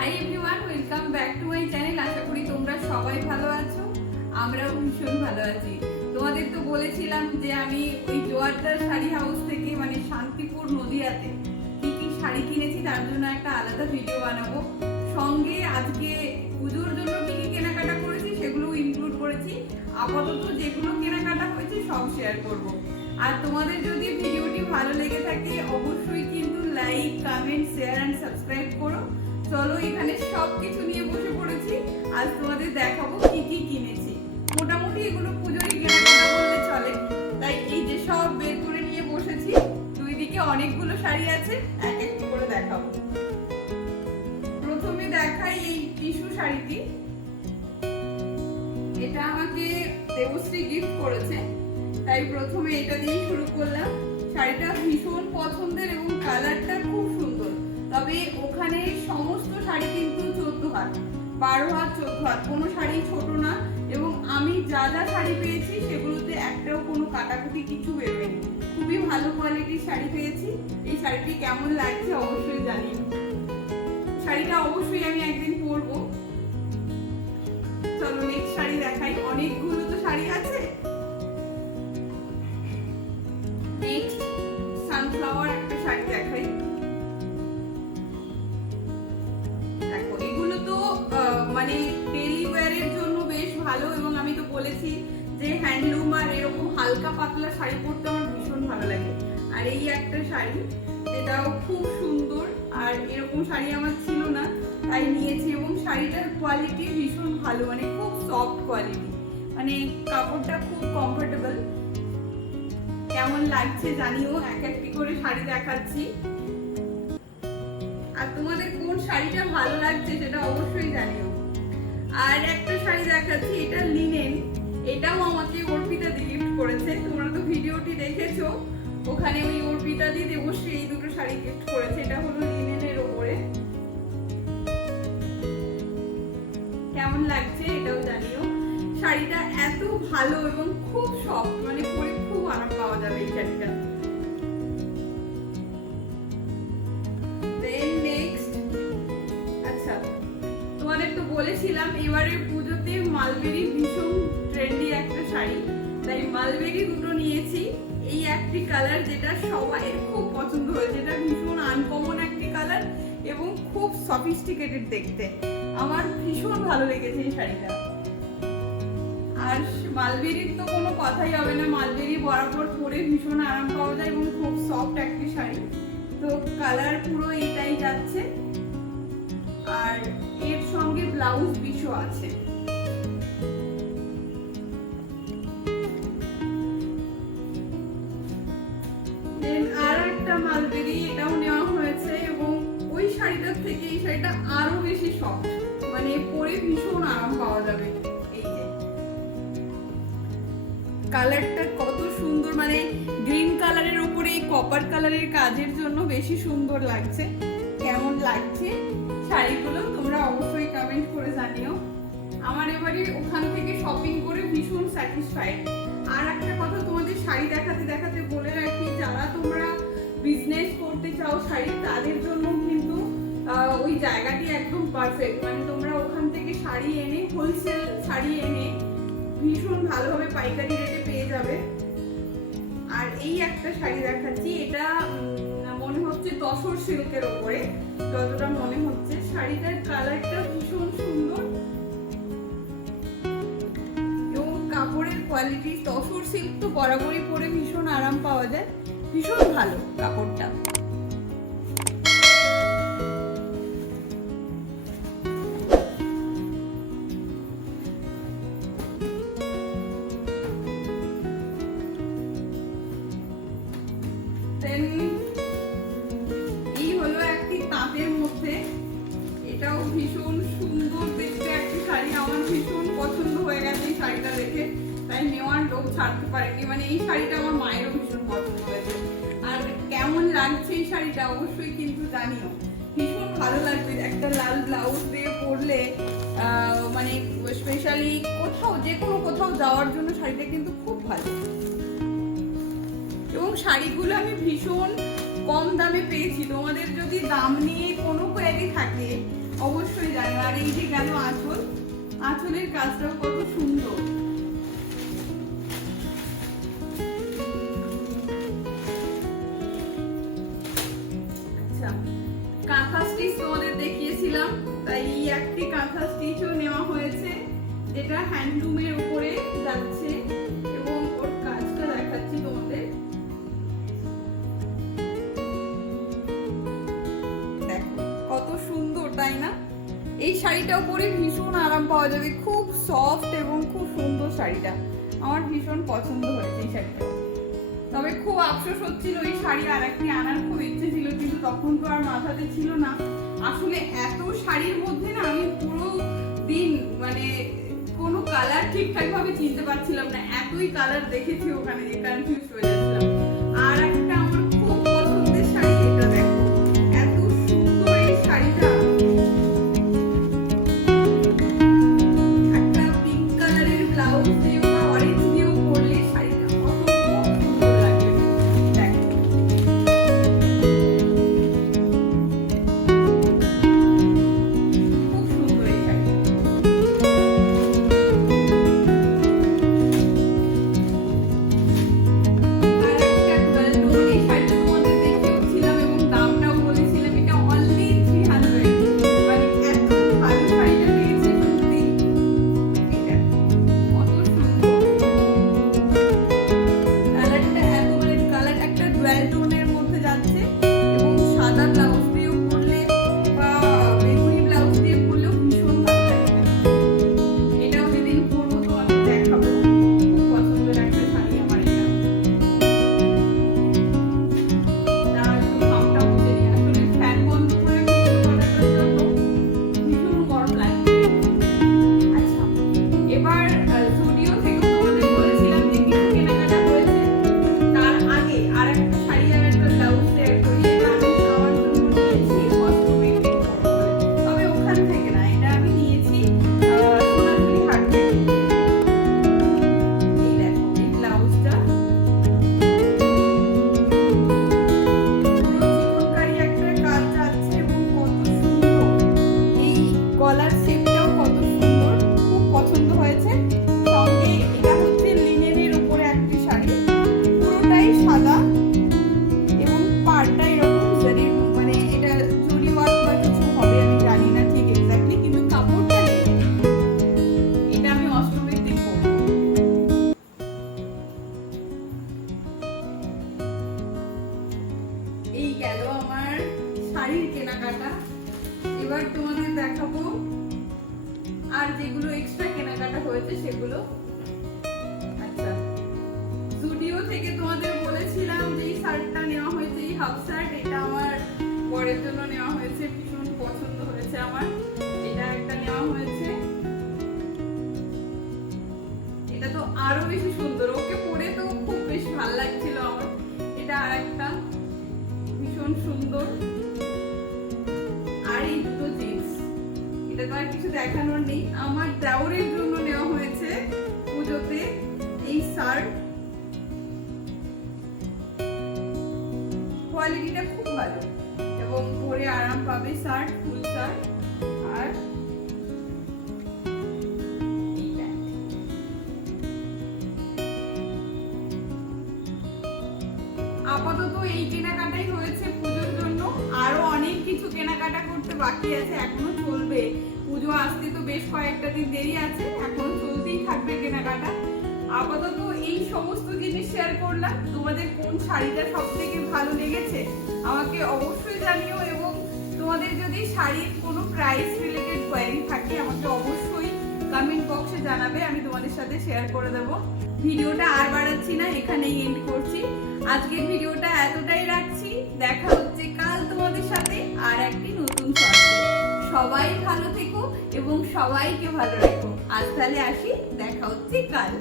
Hi everyone welcome back to my channel আশা করি তোমরা সবাই ভালো আছো, আমরাও ভীষণ ভালো আছি। তোমাদের তো বলেছিলাম যে আমি ওই জোয়ারদার শাড়ি হাউস থেকে মানে শান্তিপুর নদিয়াতে কি কি শাড়ি কিনেছি, তার জন্য একটা আলাদা ভিডিও বানাবো। সঙ্গে আজকে পুজোর জন্য কি কি কেনাকাটা করেছি সেগুলো ইনক্লুড করেছি। আপাতত যেগুলো কেনাকাটা হয়েছে, সব শেয়ার করব। আর তোমাদের যদি ভিডিওটি ভালো লেগে থাকে, অবশ্যই কিন্তু like comment share and subscribe করো। চলো এখানে সব কিছু নিয়ে বসে পড়েছি। আজ তোমাদের দেখাবো কি কি কিনেছি। মোটামুটি এগুলো পুজোরই কেনাকাটা বললে চলে। তাই এই যে সব বের করে নিয়ে বসেছি। দুই দিকে অনেকগুলো শাড়ি আছে, এক একটি করে দেখাবো। প্রথমে দেখাই এই শাড়িটি। এটা আমাকে দেবশ্রী গিফট করেছে। তাই প্রথমে এটা দিয়ে শুরু করলাম। শাড়িটা ভীষণ পছন্দের এবং কালারটা তবে ওখানে সমস্ত শাড়ি কিন্তু চোদ্দ হাত, বারো হাত, চোদ্দ হাত, কোনো শাড়ি ছোট না এবং আমি যা যা শাড়ি পেয়েছি সেগুলোতে একটাও কোনো কাটাকুটি কিছু বেরোয়নি খুবই ভালো কোয়ালিটির শাড়ি পেয়েছি। এই শাড়িটি কেমন লাগছে অবশ্যই জানিও। শাড়িটা অবশ্যই আমি একদিন পরবো। চলো নেক্সট শাড়ি দেখাই। অনেকগুলো তো শাড়ি আছে। বলেছি যে হ্যান্ডলুম আর এরকম হালকা পাতলা শাড়ি পরতে আমার ভীষণ ভালো লাগে। আর এই একটা শাড়ি যেটাও খুব সুন্দর আর এরকম শাড়ি আমার ছিল না, তাই নিয়েছি এবং শাড়িটার কোয়ালিটি ভীষণ ভালো মানে খুব সফট কোয়ালিটি মানে কাপড়টা খুব কমফোর্টেবল কেমন লাগছে জানিও, এক একটি করে শাড়ি দেখাচ্ছি। আর তোমাদের কোন শাড়িটা ভালো লাগছে সেটা অবশ্যই জানিও। আর একটা শাড়ি দেখাচ্ছি, এটা লিনেন এটাও আমাকে অর্পিতা দি গিফট করেছে। তোমরা তো ভিডিওটি দেখেছ। ওখানে ওই অর্পিতা দি দেবশ্রী এই দুটো শাড়ি গিফট করেছে। এটা হলো লিনেনের ওপরে। কেমন লাগছে এটাও জানিও। শাড়িটা এত ভালো এবং খুব সফট মানে পরে খুব আরাম পাওয়া যাবে এই শাড়িটা। আচ্ছা তোমাদের তো বলেছিলাম এবারে পুজোতে মালবেরি মালবেরি দুটো নিয়েছি। এই একটি কালার যেটা সবাই খুব পছন্দ হয়েছে এটা ভীষণ আনকমন একটি কালার এবং খুব সফিস্টিকেটেড দেখতে। আমার ভীষণ ভালো লেগেছে এই শাড়িটা। আর মালবেরির তো কোনো কথাই হবে না, মালবেরি বরাবর পরে ভীষণ আরাম পাওয়া যায় এবং খুব সফট একটি শাড়ি। তো কালার পুরো এটাই যাচ্ছে। আর এর সঙ্গে ব্লাউজ পিসও আছে। কালারটা কত সুন্দর মানে গ্রিন কালারের উপরে এই কপার কালারের কাজের জন্য বেশি সুন্দর লাগছে। কেমন লাগছে শাড়িগুলো তোমরা অবশ্যই কমেন্ট করে জানিও। আমার এবারে ওখান থেকে শপিং করে ভীষণ স্যাটিসফাইড আর একটা কথা তোমাদের শাড়ি দেখাতে দেখাতে বলে রাখি, যারা তোমরা বিজনেস করতে চাও শাড়ি, তাদের জন্য কিন্তু ওই জায়গাটি একদম পারফেক্ট মানে তোমরা ওখান থেকে শাড়ি এনে হোলসেল শাড়ি এনে ভীষণ ভালোভাবে পাইকারি রেটে পেয়ে যাবে। আর এই একটা শাড়ি দেখাচ্ছি, এটা মনে হচ্ছে তসর সিল্কের ওপরে। যতটা মনে হচ্ছে, শাড়িটার কালারটা ভীষণ সুন্দর। এবং কাপড়ের কোয়ালিটি তসর সিল্ক তো বরাবরই পরে ভীষণ আরাম পাওয়া যায়। ভীষণ ভালো কাপড়টা। লোক ছাড়তে পারেনি। মানে এই শাড়িটা আমার মায়েরও ভীষণ পছন্দ হয়েছে। আর কেমন লাগছে এই শাড়িটা অবশ্যই কিন্তু জানিও। ভীষণ ভালো লাগবে একটা লাল ব্লাউজ দিয়ে পরলে মানে স্পেশালি কোথাও, যে কোনো কোথাও যাওয়ার জন্য শাড়িটা কিন্তু খুব ভালো। এবং শাড়িগুলো আমি ভীষণ কম দামে পেয়েছি। তোমাদের যদি দাম নিয়ে কোনো কোয়ারি থাকে, অবশ্যই জানিও। আর এই যে গেল আঁচল, আঁচলের কাজটাও কত সুন্দর। একটি কাঁথা স্টিচও নেওয়া হয়েছে, যেটা হ্যান্ডলুমের উপরে যাচ্ছে এবং ওর কাজটা দেখাচ্ছি তোমাদের। তাই না? এই শাড়িটাও পরে ভীষণ আরাম পাওয়া যাবে, খুব সফট এবং খুব সুন্দর শাড়িটা। আমার ভীষণ পছন্দ হয়েছে এই শাড়িটা। তবে খুব আফসোস হচ্ছিল, এই শাড়ি আর একটি আনার খুব ইচ্ছে ছিল, কিন্তু তখন তো আর মাথাতে ছিল না। আসলে এত শাড়ির মধ্যে না আমি পুরো দিন মানে কোনো কালার ঠিকঠাক ভাবে চিনতে পারছিলাম না। এতই কালার দেখেছি ওখানে যে কনফিউজ হয়ে যেগুলো এক্সট্রা কেনাকাটা হয়েছে সেগুলো। আচ্ছা। স্টুডিও থেকে তোমাদের বলেছিলাম যে এই শার্টটা নেওয়া হয়েছে, এই হাফ শার্ট, এটা আমার জন্য নেওয়া হয়েছে, ভীষণ পছন্দ হয়েছে আমার। এটা একটা নেওয়া হয়েছে। এটা তো আরও বেশি সুন্দর। ওকে পরে তো খুব বেশ ভালো লাগছিল আমার। এটা আর একটা ভীষণ সুন্দর। আর এই এটা কিছু দেখানোর নেই। আমার দেওরের জন্য নেওয়া হয়েছে পুজোতে এই শার্ট। কোয়ালিটিটা খুব ভালো। এবং পরে আরাম পাবে শার্ট, ফুল শার্ট আর আপাতত এই কেনাকাটাই হয়েছে পুজোর জন্য। আরও অনেক কিছু কেনাকাটা করতে বাকি আছে, এখনও চলবে। পুজো আসতে তো বেশ কয়েকটা দিন দেরি আছে, এখনও চলতেই থাকবে কেনাকাটা। আপাতত এই সমস্ত জিনিস শেয়ার করলাম, তোমাদের কোন শাড়িটা সব থেকে ভালো লেগেছে আমাকে অবশ্যই জানিও এবং তোমাদের যদি শাড়ির কোনো প্রাইস রিলেটেড কোয়ারি থাকে, আমাকে অবশ্যই কমেন্ট বক্সে জানাবে, আমি তোমাদের সাথে শেয়ার করে দেবো। ভিডিওটা আর বাড়াচ্ছি না, এখানেই এন্ড করছি। আজকের ভিডিওটা এতটাই রাখছি, দেখা হচ্ছে কাল তোমাদের সাথে আর একটি নতুন সবাই ভালো থেকো এবং সবাইকে ভালো রেখো। আজ তাহলে আসি দেখা হচ্ছে কাল।